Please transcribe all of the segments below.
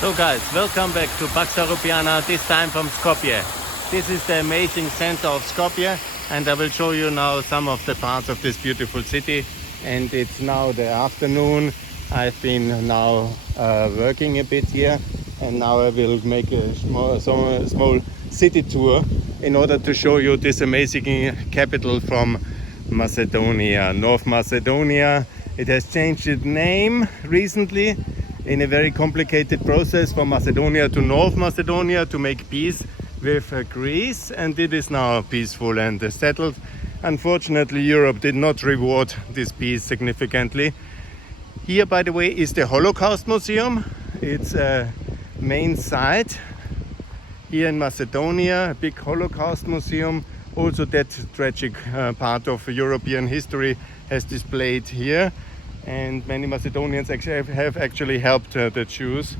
So guys, welcome back to Pax Europiana, this time from Skopje. This is the amazing center of Skopje, and I will show you now some of the parts of this beautiful city. And it's now the afternoon. I've been now working a bit here, and now I will make a small city tour in order to show you this amazing capital from Macedonia, North Macedonia. It has changed its name recently in a very complicated process from Macedonia to North Macedonia to make peace with Greece, and it is now peaceful and settled. Unfortunately, Europe did not reward this peace significantly. Here, by the way, is the Holocaust Museum. It's a main site here in Macedonia, a big Holocaust museum. Also that tragic part of European history has displayed here. And many Macedonians have actually helped the Jews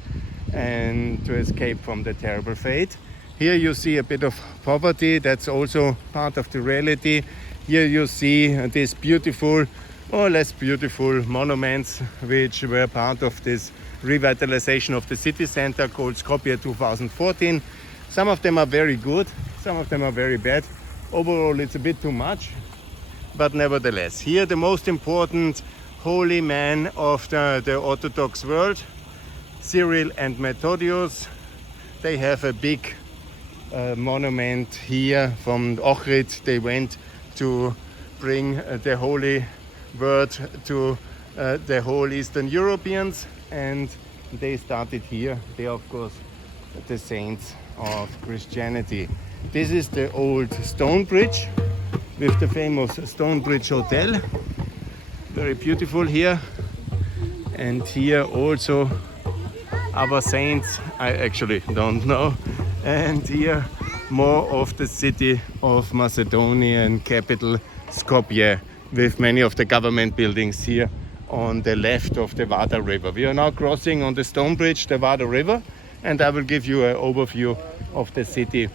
and to escape from the terrible fate. Here you see a bit of poverty, that's also part of the reality. Here you see these beautiful or less beautiful monuments which were part of this revitalization of the city center called Skopje 2014. Some of them are very good, some of them are very bad. Overall it's a bit too much, but nevertheless. Here the most important holy man of the Orthodox world, Cyril and Methodius. They have a big monument here from Ohrid. They went to bring the holy word to the whole Eastern Europeans, and they started here. They are of course the saints of Christianity. This is the old stone bridge with the famous Stone Bridge Hotel. Very beautiful here. And here also our saints, I actually don't know. And here more of the city of Macedonian capital Skopje, with many of the government buildings here on the left of the Vardar River. We are now crossing on the stone bridge the Vardar River, and I will give you an overview of the city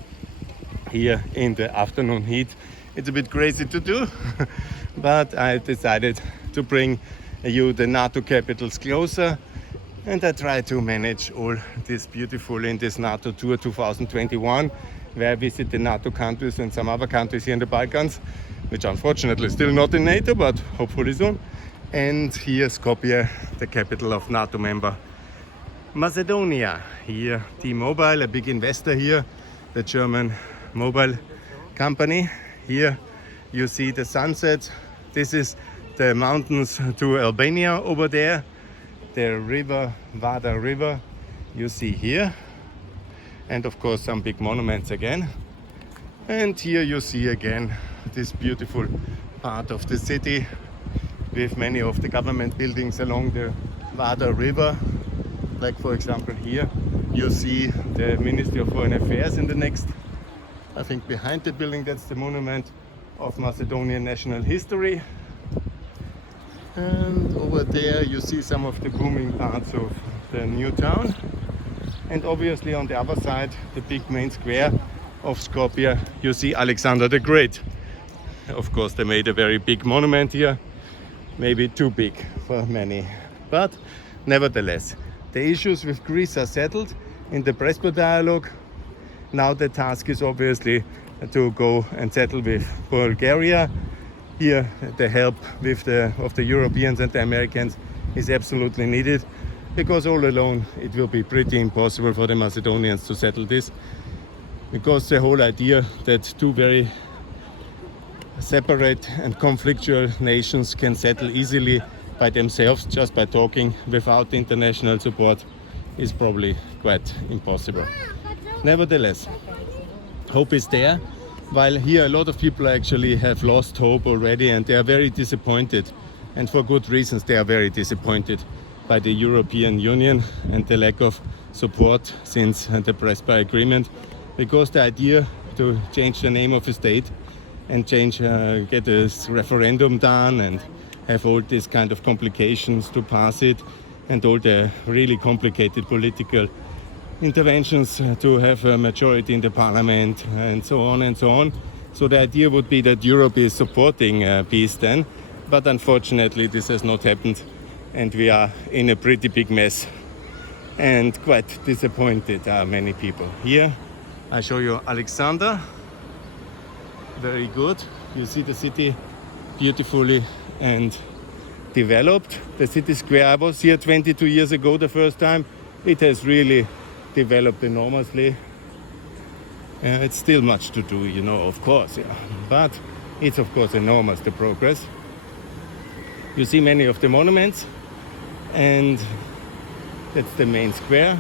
here in the afternoon heat. It's a bit crazy to do, but I decided to bring you the NATO capitals closer, and I try to manage all this beautiful in this NATO tour 2021, where I visit the NATO countries and some other countries here in the Balkans, which unfortunately still not in NATO, but hopefully soon. And here Skopje, the capital of NATO member Macedonia. Here T-Mobile, a big investor here, the German mobile company. Here you see the sunset. This is the mountains to Albania over there. The river, Vardar River, you see here. And of course some big monuments again. And here you see again this beautiful part of the city with many of the government buildings along the Vardar River. Like for example here you see the Ministry of Foreign Affairs in the next, I think behind the building, that's the monument of Macedonian national history. And over there you see some of the booming parts of the new town. And obviously on the other side, the big main square of Skopje, you see Alexander the Great. Of course they made a very big monument here, maybe too big for many. But nevertheless, the issues with Greece are settled in the Prespa dialogue. Now the task is obviously to go and settle with Bulgaria. Here the help of the Europeans and the Americans is absolutely needed, because all alone it will be pretty impossible for the Macedonians to settle this, because the whole idea that two very separate and conflictual nations can settle easily by themselves just by talking without international support is probably quite impossible. Nevertheless, hope is there. While here a lot of people actually have lost hope already, and they are very disappointed, and for good reasons they are very disappointed by the European Union and the lack of support since the Prespa agreement, because the idea to change the name of a state and get this referendum done and have all these kind of complications to pass it, and all the really complicated political interventions to have a majority in the parliament and so on and so on. So the idea would be that Europe is supporting peace then, but unfortunately this has not happened, and we are in a pretty big mess and quite disappointed are many people. Here I show you Alexander. Very good. You see the city beautifully and developed. The city square, I was here 22 years ago the first time. It has really developed enormously. It's still much to do, you know, of course, yeah. But it's of course enormous, the progress. You see many of the monuments, and that's the main square.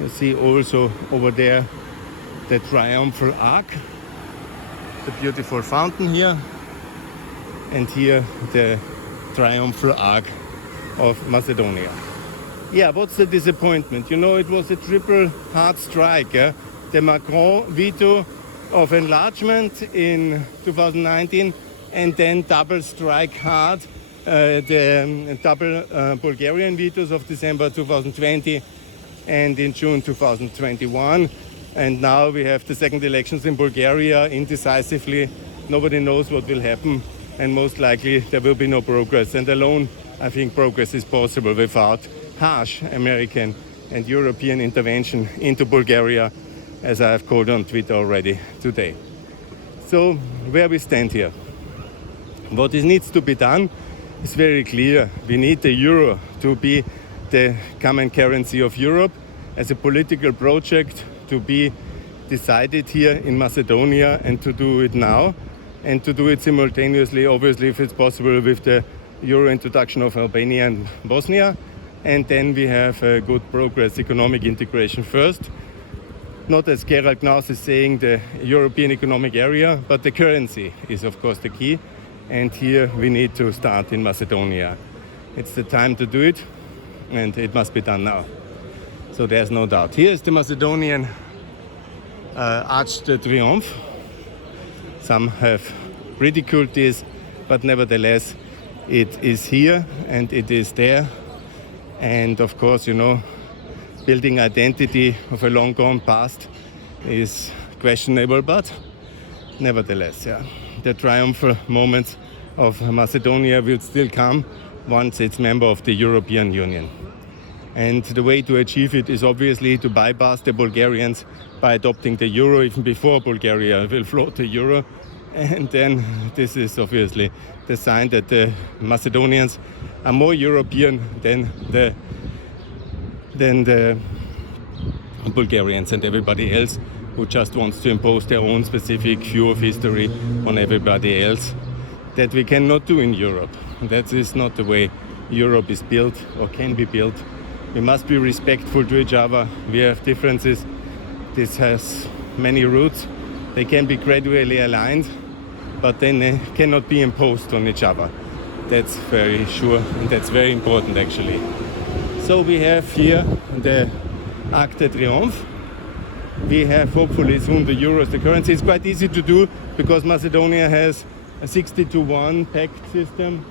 You see also over there the triumphal arch, the beautiful fountain here, and here the triumphal arch of Macedonia. Yeah, what's the disappointment? You know, it was a triple hard strike. The Macron veto of enlargement in 2019, and then double strike hard the double Bulgarian vetoes of December 2020 and in June 2021. And now we have the second elections in Bulgaria indecisively. Nobody knows what will happen, and most likely there will be no progress. And alone, I think progress is possible without harsh American and European intervention into Bulgaria, as I have called on Twitter already today. So where we stand here. What needs to be done is very clear. We need the euro to be the common currency of Europe as a political project to be decided here in Macedonia, and to do it now, and to do it simultaneously, obviously, if it's possible, with the euro introduction of Albania and Bosnia. And then we have a good progress, economic integration first. Not as Gerald Knaus is saying, the European Economic Area, but the currency is of course the key. And here we need to start in Macedonia. It's the time to do it, and it must be done now. So there's no doubt. Here is the Macedonian Arch de Triomphe. Some have ridiculed this, but nevertheless it is here and it is there. And of course, you know, building identity of a long gone past is questionable, but nevertheless, yeah, the triumphal moments of Macedonia will still come once it's member of the European Union. And the way to achieve it is obviously to bypass the Bulgarians by adopting the euro even before Bulgaria will float the euro. And then this is obviously the sign that the Macedonians are more European than the Bulgarians and everybody else, who just wants to impose their own specific view of history on everybody else. That we cannot do in Europe. That is not the way Europe is built or can be built. We must be respectful to each other. We have differences. This has many roots. They can be gradually aligned, but then they cannot be imposed on each other. That's very sure, and that's very important actually. So we have here the Arc de Triomphe. We have hopefully soon the euro as the currency. It's quite easy to do because Macedonia has a 60-1 pact system.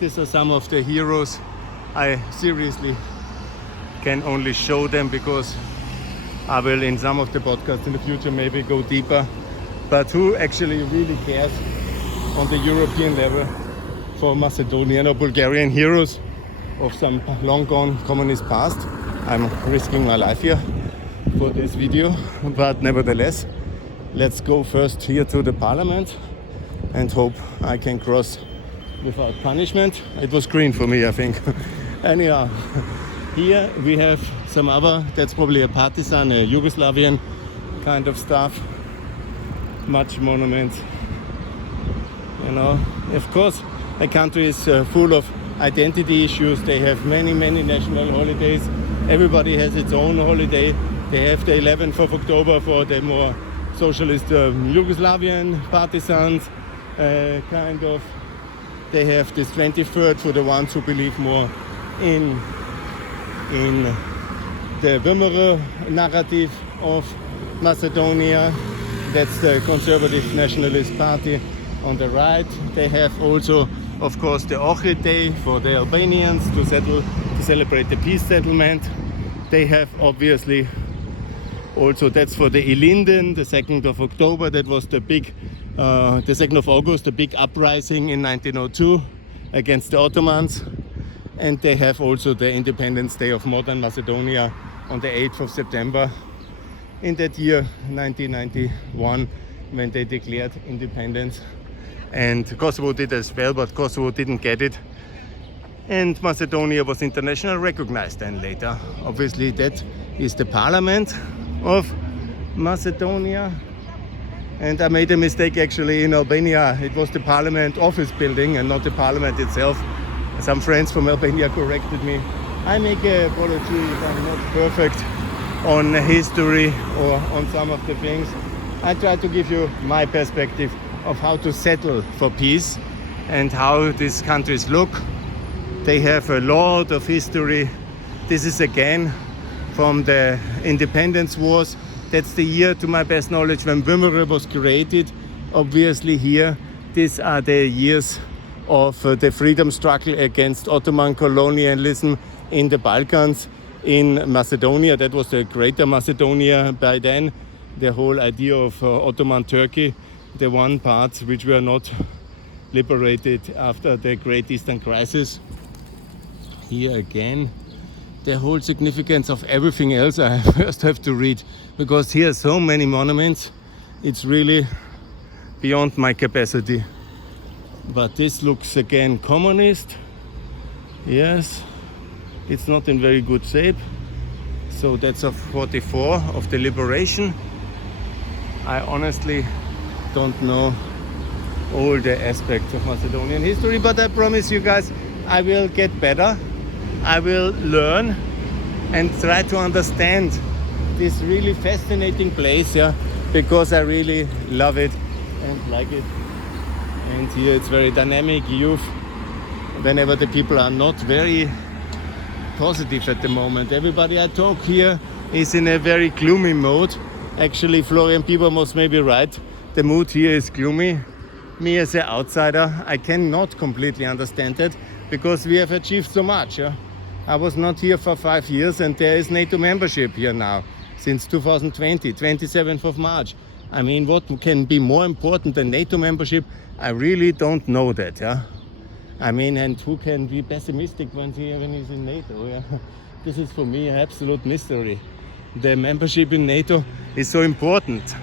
These are some of the heroes. I seriously can only show them because I will in some of the podcasts in the future maybe go deeper. But who actually really cares on the European level for Macedonian or Bulgarian heroes of some long gone communist past? I'm risking my life here for this video, but nevertheless, let's go first here to the parliament and hope I can cross without punishment. It was green for me, I think. Anyhow, here we have some other, that's probably a partisan, a Yugoslavian kind of stuff. Much monuments. You know, of course, the country is full of identity issues. They have many national holidays. Everybody has its own holiday. They have the 11th of October for the more socialist Yugoslavian partisans, kind of. They have this 23rd for the ones who believe more in the Würmere narrative of Macedonia. That's the conservative nationalist party on the right. They have also, of course, the Ohrid Day for the Albanians to celebrate the peace settlement. They have obviously also, that's for the Ilinden, the 2nd of October. That was the big, the 2nd of August, the big uprising in 1902 against the Ottomans. And they have also the Independence Day of modern Macedonia on the 8th of September in that year 1991 when they declared independence. And Kosovo did as well, but Kosovo didn't get it. And Macedonia was internationally recognized then later. Obviously that is the parliament of Macedonia. And I made a mistake actually in Albania. It was the parliament office building and not the parliament itself. Some friends from Albania corrected me. I make an apology if I'm not perfect on history or on some of the things. I try to give you my perspective of how to settle for peace and how these countries look. They have a lot of history. This is again from the independence wars. That's the year, to my best knowledge, when Vimere was created. Obviously here, these are the years of the freedom struggle against Ottoman colonialism in the Balkans, in Macedonia. That was the Greater Macedonia by then. The whole idea of Ottoman Turkey, the one part which were not liberated after the Great Eastern Crisis. Here again, the whole significance of everything else I first have to read, because here are so many monuments, it's really beyond my capacity. But this looks again communist. Yes, it's not in very good shape. So that's of 44 of the liberation. I honestly don't know all the aspects of Macedonian history, but I promise you guys I will get better. I will learn and try to understand this really fascinating place, yeah, because I really love it and like it. And here it's very dynamic youth. Whenever the people are not very positive at the moment, everybody I talk here is in a very gloomy mode. Actually, Florian Bieber was maybe right. The mood here is gloomy. Me as an outsider, I cannot completely understand that because we have achieved so much. Yeah? I was not here for 5 years and there is NATO membership here now since 2020, 27th of March. I mean, what can be more important than NATO membership? I really don't know that. Yeah? I mean, and who can be pessimistic when he's in NATO? Yeah? This is for me an absolute mystery. The membership in NATO is so important.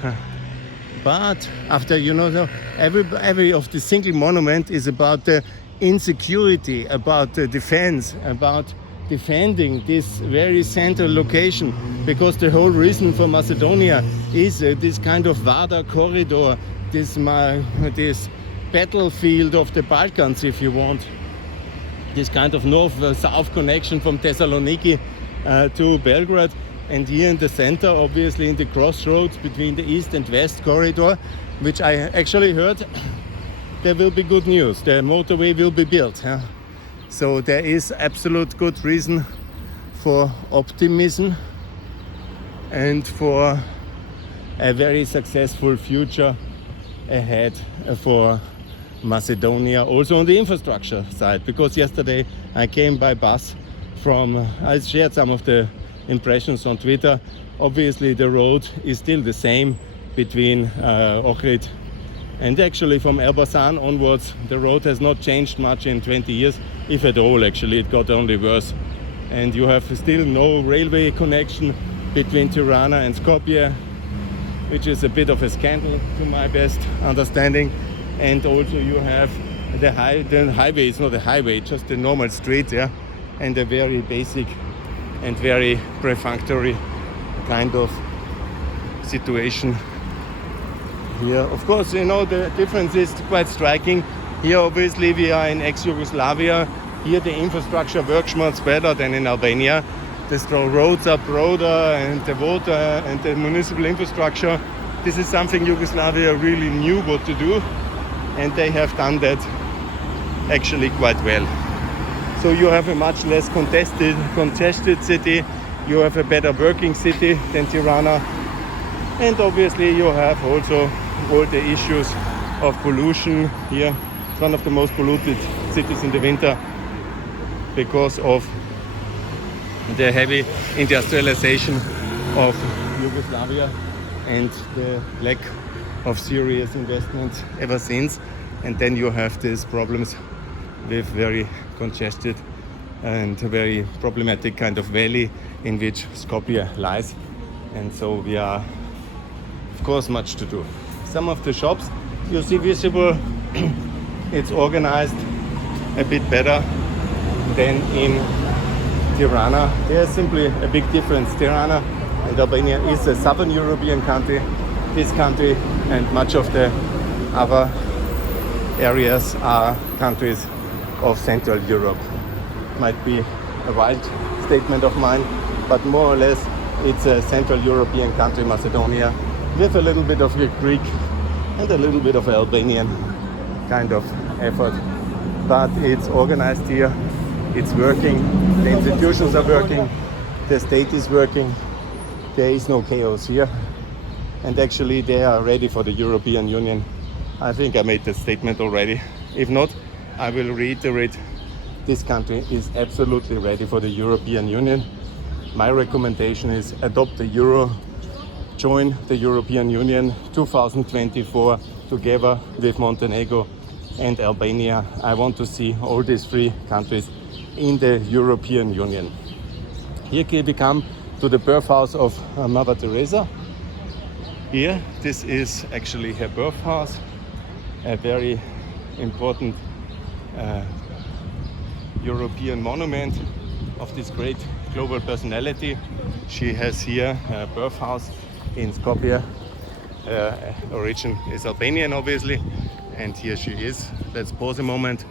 But after, every of the single monument is about the insecurity, about the defense, about defending this very central location, because the whole reason for Macedonia is this kind of Vardar corridor, this battlefield of the Balkans, if you want, this kind of north-south connection from Thessaloniki to Belgrade. And here in the center, obviously in the crossroads between the east and west corridor, which I actually heard there will be good news. The motorway will be built. Huh? So there is absolute good reason for optimism and for a very successful future ahead for Macedonia, also on the infrastructure side. Because yesterday I came by bus I shared some of the impressions on Twitter. Obviously the road is still the same between Ohrid and actually from Elbasan onwards the road has not changed much in 20 years, if at all. Actually it got only worse, and you have still no railway connection between Tirana and Skopje, which is a bit of a scandal to my best understanding. And also you have the highway, it's not a highway, just a normal street, yeah, and a very basic and very perfunctory kind of situation here. Of course, the difference is quite striking. Here obviously we are in ex-Yugoslavia. Here the infrastructure works much better than in Albania. The roads are broader and the water and the municipal infrastructure. This is something Yugoslavia really knew what to do, and they have done that actually quite well. So you have a much less congested city, you have a better working city than Tirana, and obviously you have also all the issues of pollution here. It's one of the most polluted cities in the winter because of the heavy industrialization of Yugoslavia and the lack of serious investments ever since. And then you have these problems with very congested and a very problematic kind of valley in which Skopje lies. And so we are, of course, much to do. Some of the shops you see visible, it's organized a bit better than in Tirana. There's simply a big difference. Tirana and Albania is a southern European country. This country and much of the other areas are countries of Central Europe. Might be a wild statement of mine, but more or less it's a Central European country, Macedonia, with a little bit of Greek and a little bit of Albanian kind of effort. But it's organized here, it's working, the institutions are working, the state is working, there is no chaos here. And actually they are ready for the European Union. I think I made that statement already. If not, I will reiterate, this country is absolutely ready for the European Union. My recommendation is adopt the euro, join the European Union 2024 together with Montenegro and Albania. I want to see all these three countries in the European Union. Here we come to the birthhouse of Mother Teresa. Here, this is actually her birthhouse, a very important European monument of this great global personality. She has here her birthhouse in Skopje. Origin is Albanian, obviously, and here she is. Let's pause a moment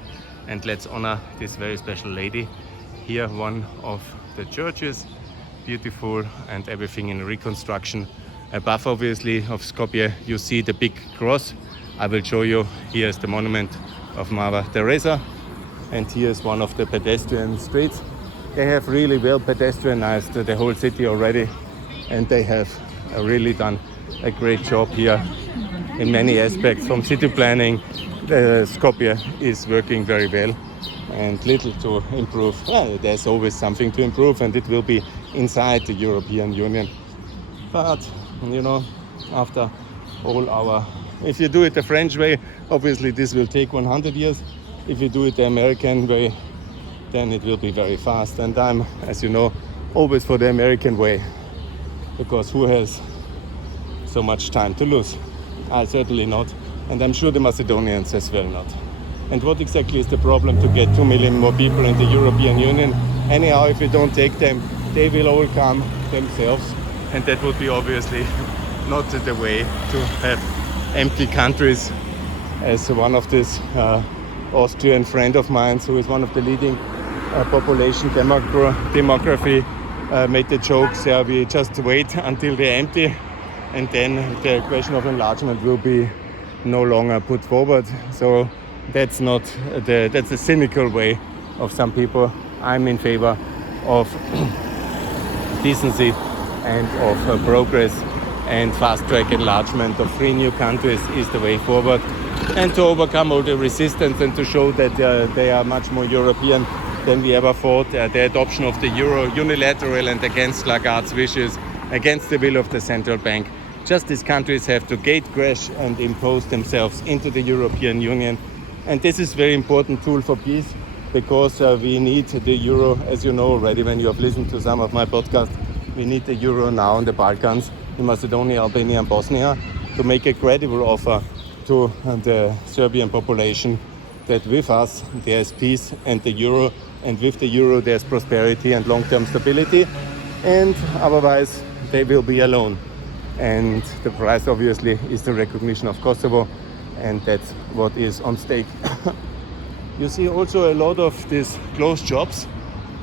and let's honor this very special lady. Here, one of the churches, beautiful and everything in reconstruction. Above, obviously, of Skopje, you see the big cross. I will show you. Here's the monument of Mother Teresa, and here's one of the pedestrian streets. They have really well pedestrianized the whole city already, and they have really done a great job here in many aspects. From city planning, Skopje is working very well, and little to improve. Well, there's always something to improve, and it will be inside the European Union. But you know, after all our, if you do it the French way, obviously this will take 100 years. If you do it the American way, then it will be very fast. And I'm, as you know, always for the American way, because who has so much time to lose? I certainly not, and I'm sure the Macedonians as well not. And what exactly is the problem to get 2 million more people in the European Union? Anyhow, if we don't take them, they will all come themselves. And that would be obviously not the way to have empty countries. As one of this Austrian friend of mine, who is one of the leading population demography, made the jokes, yeah, we just wait until they're empty, and then the question of enlargement will be no longer put forward. So that's not that's a cynical way of some people. I'm in favor of decency and of progress, and fast-track enlargement of 3 new countries is the way forward, and to overcome all the resistance and to show that they are much more European than we ever thought. The adoption of the euro, unilateral and against Lagarde's wishes, against the will of the central bank. Just these countries have to gate crash and impose themselves into the European Union, and this is a very important tool for peace, because we need the euro, as you know already when you have listened to some of my podcasts. We need the euro now in the Balkans, in Macedonia, Albania and Bosnia, to make a credible offer to the Serbian population that with us there's peace and the euro, and with the euro there's prosperity and long-term stability, and otherwise they will be alone. And the price obviously is the recognition of Kosovo, and that's what is on stake. You see also a lot of these closed jobs.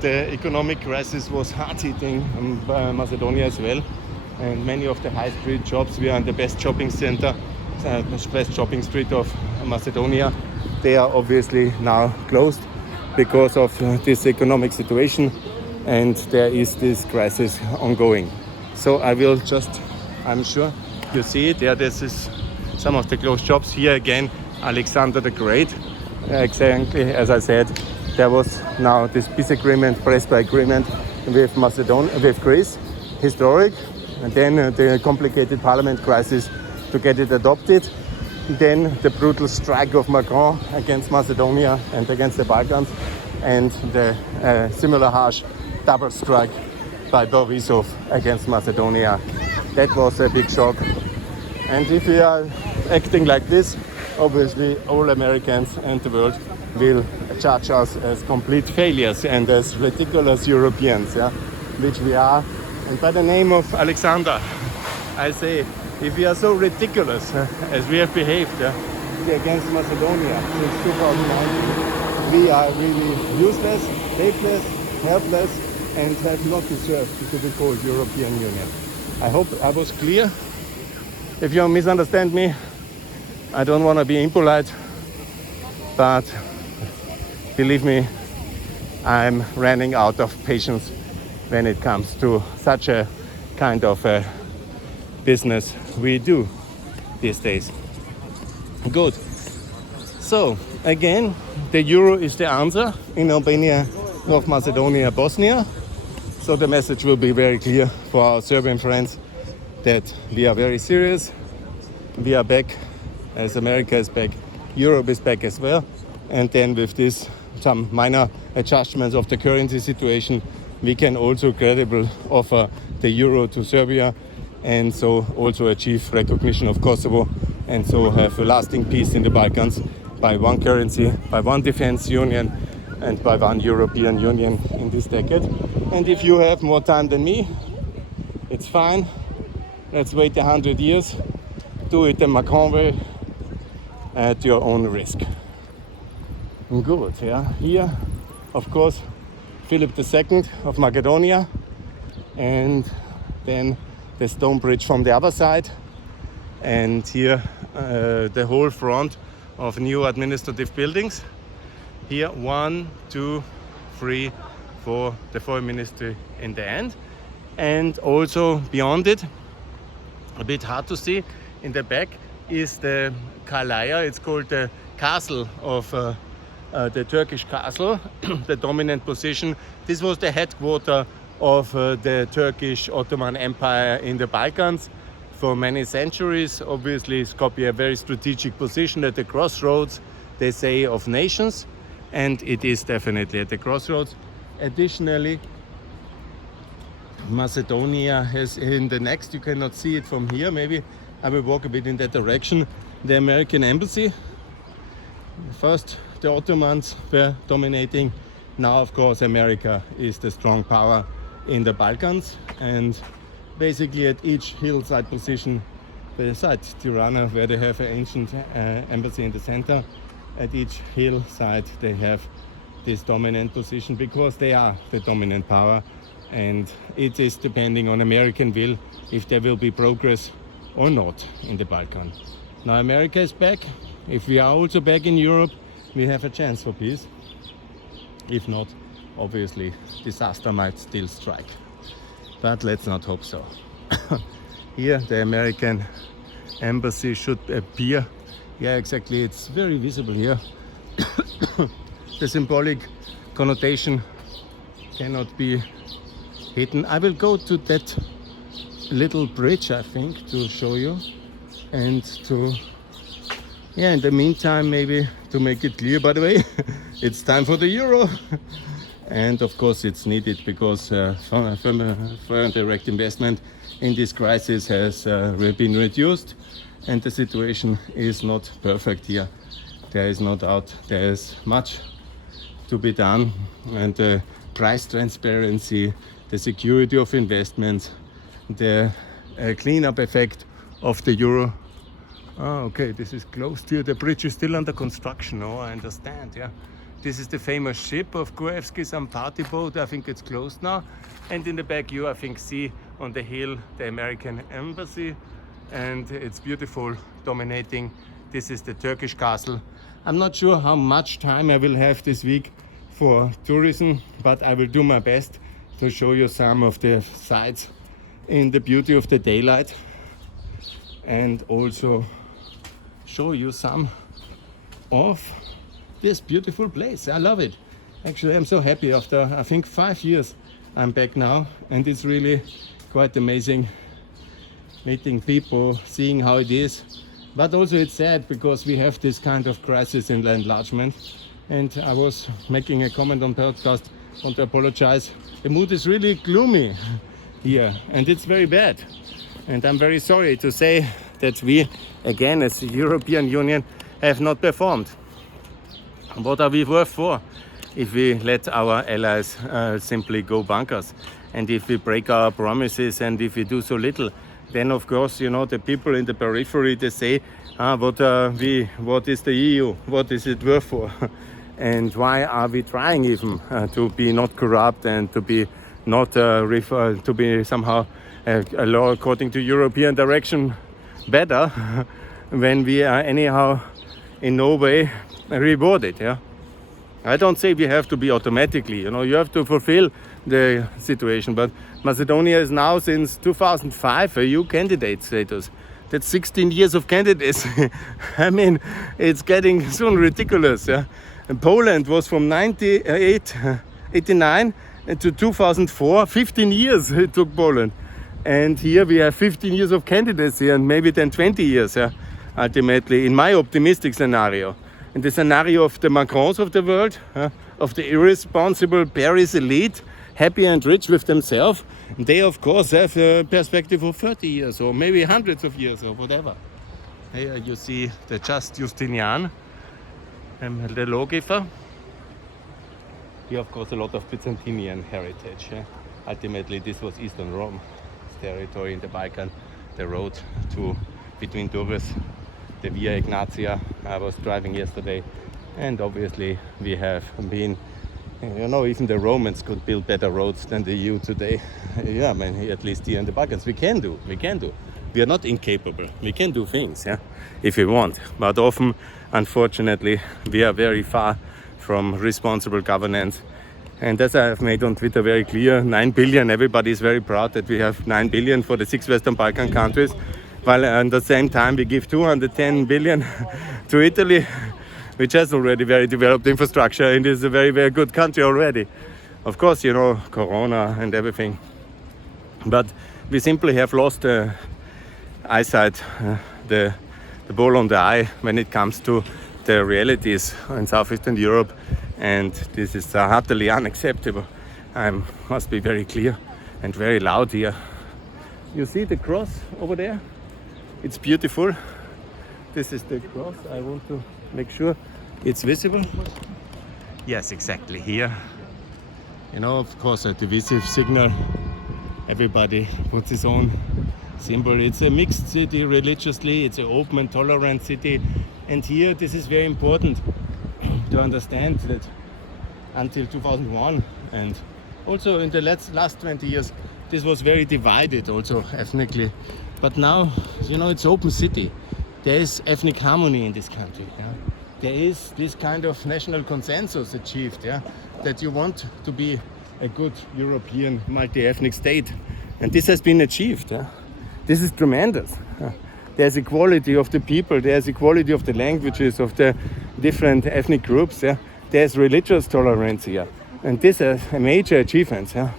The economic crisis was hard hitting Macedonia as well, and many of the high street shops, we are in the best shopping center, best shopping street of Macedonia, they are obviously now closed because of this economic situation, and there is this crisis ongoing. So I will just, I'm sure you see it, yeah, this is some of the closed shops. Here again, Alexander the Great, exactly as I said. There was now this peace agreement, Prespa agreement with Macedonia, with Greece, historic, and then the complicated parliament crisis to get it adopted. Then the brutal strike of Macon against Macedonia and against the Balkans, and the similar harsh double strike by Borisov against Macedonia. That was a big shock. And if we are acting like this, obviously all Americans and the world will judge us as complete failures and as ridiculous Europeans, yeah, which we are. And by the name of Alexander, I say, if we are so ridiculous as we have behaved against Macedonia since 2019, we are really useless, faithless, helpless, and have not deserved to be called European Union. I hope I was clear. If you misunderstand me, I don't want to be impolite, but believe me, I'm running out of patience when it comes to such a kind of business we do these days. Good. So again, the euro is the answer in Albania, North Macedonia, Bosnia. So the message will be very clear for our Serbian friends that we are very serious. We are back, as America is back, Europe is back as well. And then with this, some minor adjustments of the currency situation, we can also credibly offer the euro to Serbia, and so also achieve recognition of Kosovo, and so have a lasting peace in the Balkans by one currency, by one defense union, and by one European Union in this decade. And if you have more time than me, it's fine. Let's wait 100 years. Do it the Macon way at your own risk. Good, yeah. Here, of course, Philip II of Macedonia, and then the stone bridge from the other side, and here the whole front of new administrative buildings. Here 1, 2, 3, 4, the foreign ministry in the end, and also beyond it, a bit hard to see in the back, is the Kalaya. It's called the castle of the Turkish castle, the dominant position. This was the headquarters of the Turkish Ottoman Empire in the Balkans for many centuries. Obviously, Skopje, a very strategic position at the crossroads, they say, of nations, and it is definitely at the crossroads. Additionally, Macedonia has in the next, you cannot see it from here, maybe I will walk a bit in that direction, the American embassy. First, the Ottomans were dominating. Now, of course, America is the strong power in the Balkans, and basically at each hillside position, besides Tirana, where they have an ancient embassy in the center, at each hillside they have this dominant position because they are the dominant power, and it is depending on American will if there will be progress or not in the Balkan. Now America is back. If we are also back in Europe, we have a chance for peace. If not, obviously disaster might still strike, but let's not hope so. Here the American embassy should appear. Yeah, exactly, it's very visible here. The symbolic connotation cannot be hidden. I will go to that little bridge, I think, to show you, and to, yeah, in the meantime, maybe to make it clear, by the way, it's time for the euro. And of course it's needed because foreign direct investment in this crisis has been reduced, and the situation is not perfect here. There is no doubt there is much to be done, and the price transparency, the security of investments, the cleanup effect of the euro. Oh, okay, this is closed here. The bridge is still under construction. Oh, I understand, yeah. This is the famous ship of Gruevski, some party boat. I think it's closed now. And in the back you, I think, see on the hill the American embassy. And it's beautiful, dominating. This is the Turkish castle. I'm not sure how much time I will have this week for tourism, but I will do my best to show you some of the sights in the beauty of the daylight, and also show you some of this beautiful place. I love it. Actually, I'm so happy. After, I think, 5 years, I'm back now, and it's really quite amazing meeting people, seeing how it is. But also it's sad because we have this kind of crisis in the enlargement, And I was making a comment on podcast. Want to apologize. The mood is really gloomy here, and it's very bad. And I'm very sorry to say that we, again, as the European Union, have not performed. What are we worth for if we let our allies simply go bonkers? And if we break our promises and if we do so little, then of course, you know, the people in the periphery, they say, what is the EU? What is it worth for? And why are we trying even to be not corrupt and to be not to be somehow a law according to European direction better when we are anyhow in no way rewarded? Yeah, I don't say we have to be automatically. You know, you have to fulfill the situation. But Macedonia is now since 2005 a EU candidate status. That's 16 years of candidates. I mean, it's getting soon ridiculous. Yeah. And Poland was from 89 to 2004, 15 years it took Poland. And here we have 15 years of candidacy and maybe then 20 years, ultimately, in my optimistic scenario. In the scenario of the Macrons of the world, of the irresponsible Paris elite, happy and rich with themselves, they of course have a perspective of 30 years or maybe hundreds of years or whatever. Here you see the just Justinian, the lawgiver. Here of course a lot of Byzantinian heritage. Ultimately this was Eastern Rome, territory in the Balkan, the road to between Durrës, the Via Ignatia. I was driving yesterday, and obviously we have been, you know, even the Romans could build better roads than the EU today. Yeah, I mean, at least here in the Balkans we can do. We are not incapable. We can do things, yeah, if we want. But often, unfortunately, we are very far from responsible governance. And as I have made on Twitter very clear, 9 billion, everybody is very proud that we have 9 billion for the 6 Western Balkan countries, while at the same time we give 210 billion to Italy, which has already very developed infrastructure and is a very, very good country already. Of course, you know, Corona and everything. But we simply have lost eyesight, the ball on the eye when it comes to the realities in Southeastern Europe, and this is utterly unacceptable. I must be very clear and very loud here. You see the cross over there? It's beautiful. This is the cross. I want to make sure it's visible. Yes, exactly here. You know, of course, a divisive signal. Everybody puts his own symbol. It's a mixed city religiously. It's an open and tolerant city. And here, this is very important to understand that until 2001 and also in the last 20 years, this was very divided also ethnically. But now, you know, it's open city. There is ethnic harmony in this country. Yeah? There is this kind of national consensus achieved, yeah? That you want to be a good European multi-ethnic state. And this has been achieved. Yeah? This is tremendous. There's equality of the people, there's equality of the languages, of the different ethnic groups. Yeah? There's religious tolerance here. And this is a major achievement. Yeah?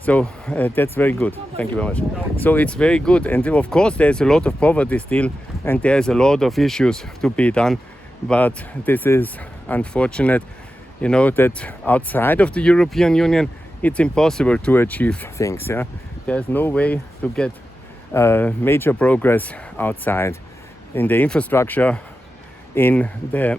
So that's very good. Thank you very much. So it's very good. And of course, there's a lot of poverty still, and there's a lot of issues to be done. But this is unfortunate, you know, that outside of the European Union, it's impossible to achieve things. Yeah? There's no way to get major progress outside in the infrastructure, in the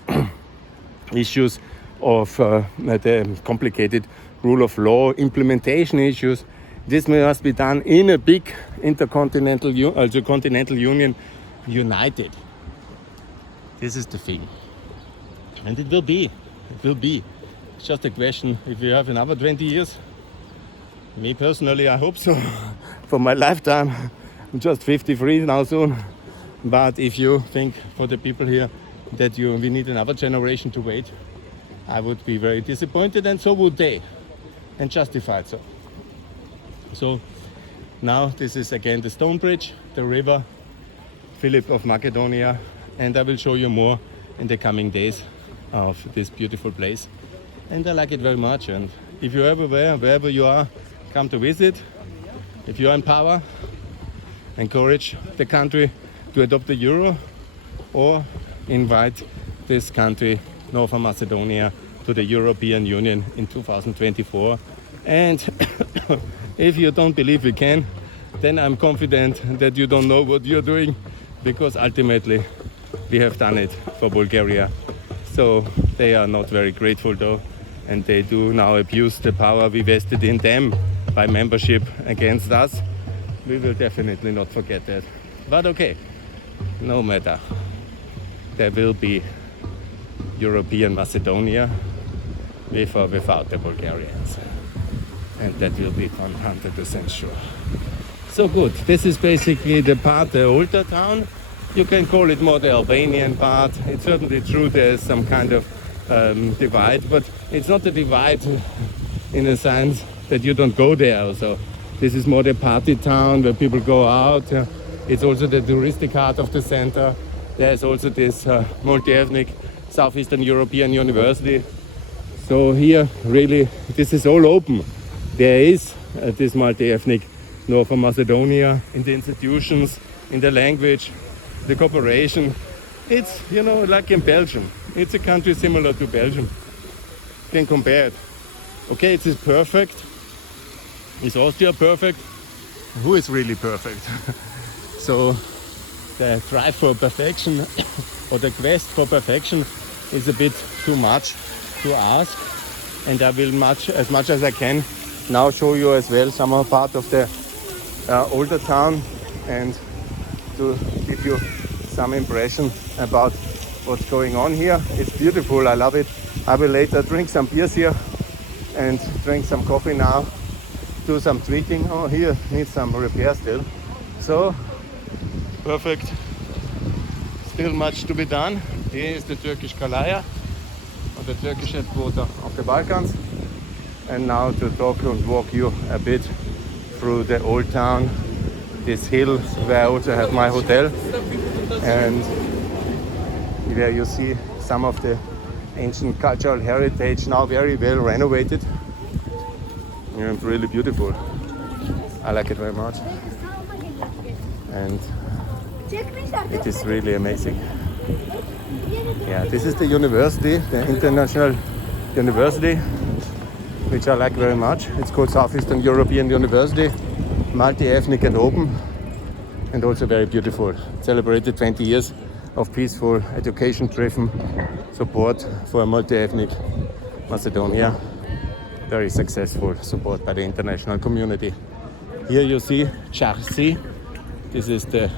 issues of the complicated rule of law, implementation issues. This must be done in a big intercontinental continental union, united. This is the thing. And it will be. It's just a question if we have another 20 years. Me personally, I hope so. For my lifetime, I'm just 53 now soon. But if you think for the people here that we need another generation to wait, I would be very disappointed, and so would they, and justified so. So now this is again the stone bridge, the river, Philip of Macedonia, and I will show you more in the coming days of this beautiful place. And I like it very much, and if you're everywhere, wherever you are, come to visit. If you are in power, encourage the country to adopt the euro, or invite this country, North Macedonia, to the European Union in 2024. And if you don't believe we can, then I'm confident that you don't know what you're doing, because ultimately we have done it for Bulgaria. So they are not very grateful though, and they do now abuse the power we vested in them by membership against us. We will definitely not forget that. But okay, no matter. There will be European Macedonia with or without the Bulgarians. And that will be 100% sure. So good, this is basically the part, the older town. You can call it more the Albanian part. It's certainly true there's some kind of divide, but it's not a divide in a sense that you don't go there also. This is more the party town where people go out. It's also the touristic heart of the center. There's also this multi-ethnic Southeastern European University. So here really this is all open. There is this multi-ethnic North Macedonia in the institutions, in the language, the cooperation. It's, you know, like in Belgium. It's a country similar to Belgium. You can compare it. Okay, it is perfect. Is Austria perfect? Who is really perfect? So the drive for perfection or the quest for perfection is a bit too much to ask. And I will as much as I can now show you as well some part of the older town, and to give you some impression about what's going on here. It's beautiful, I love it. I will later drink some beers here and drink some coffee now, do some tweaking. Oh, here needs some repair still. So, perfect. Still much to be done. Here is the Turkish Kalaya, or the Turkish headquarters of the Balkans. And now to talk and walk you a bit through the old town, this hill where I also have my hotel, and where you see some of the ancient cultural heritage now very well renovated, and really beautiful. I like it very much, and it is really amazing. Yeah, this is the university, the international university, which I like very much. It's called Southeastern European University, multi-ethnic and open, and also very beautiful. Celebrated 20 years of peaceful, education-driven support for a multi-ethnic Macedonia. Very successful support by the international community. Here you see Charsi. This is the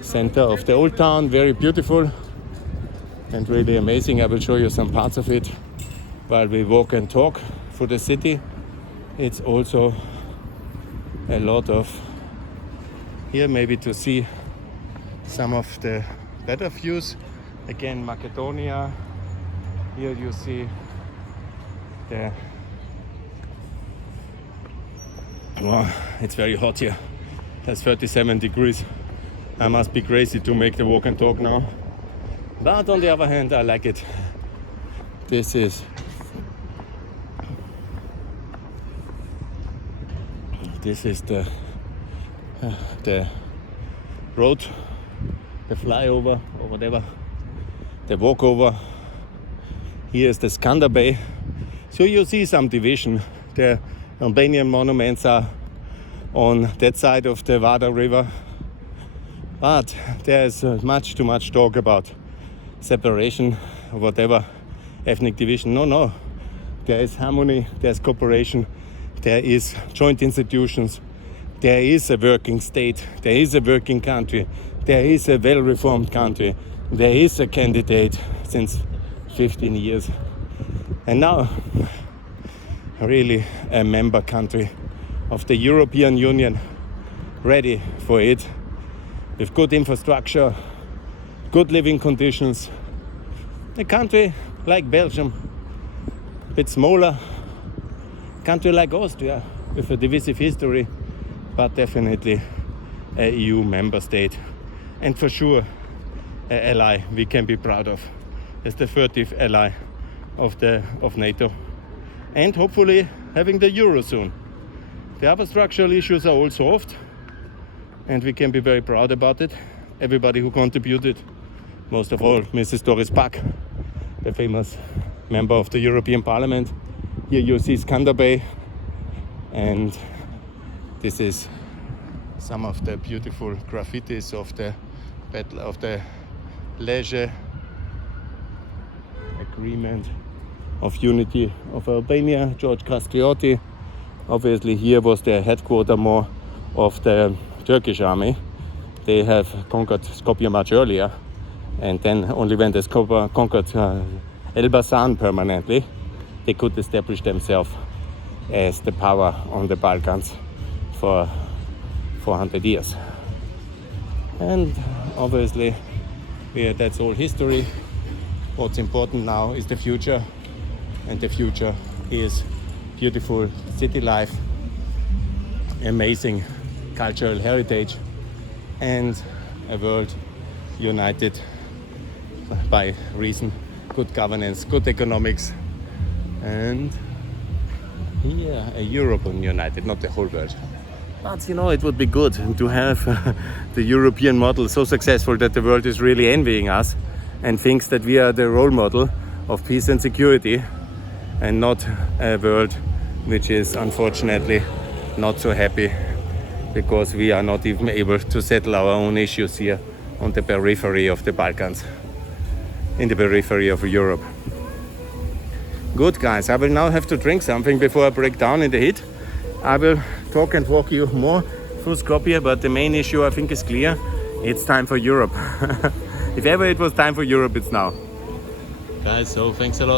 center of the old town, very beautiful and really amazing. I will show you some parts of it while we walk and talk through the city. It's also a lot of here maybe to see some of the better views. Again, Macedonia. Here you see the it's very hot here. It's 37 degrees. I must be crazy to make the walk and talk now. But on the other hand, I like it. This is the road, the flyover or whatever, the walkover. Here is the Skanda Bay. So you see some division. The Albanian monuments are on that side of the Vardar River. But there's much too much talk about separation or whatever, ethnic division. No. There is harmony, there's cooperation, there is joint institutions, there is a working state, there is a working country, there is a well-reformed country, there is a candidate since 15 years. And now, really a member country of the European Union, ready for it, with good infrastructure, good living conditions. A country like Belgium, a bit smaller, country like Austria with a divisive history, but definitely a EU member state, and for sure an ally we can be proud of as the 30th ally of NATO, and hopefully having the Euro soon. The other structural issues are all solved, and we can be very proud about it. Everybody who contributed, most of all Mrs. Doris Pack, the famous member of the European Parliament. Here you see Skopje, and this is some of the beautiful graffitis of the Battle of the Leisure Agreement of Unity of Albania, George Castriotti. Obviously here was the headquarter more of the Turkish army. They have conquered Skopje much earlier, and then only when they conquered Elbasan permanently, they could establish themselves as the power on the Balkans for 400 years. And obviously that's all history. What's important now is the future, and the future is beautiful city life, amazing cultural heritage, and a world united by reason, good governance, good economics, and here a Europe united, not the whole world. But it would be good to have the European model so successful that the world is really envying us and thinks that we are the role model of peace and security, and not a world which is unfortunately not so happy because we are not even able to settle our own issues here on the periphery of the Balkans, in the periphery of Europe. Good guys, I will now have to drink something before I break down in the heat. I will talk and walk you more through Skopje, but the main issue I think is clear. It's time for Europe. If ever it was time for Europe, it's now. Guys, so thanks a lot.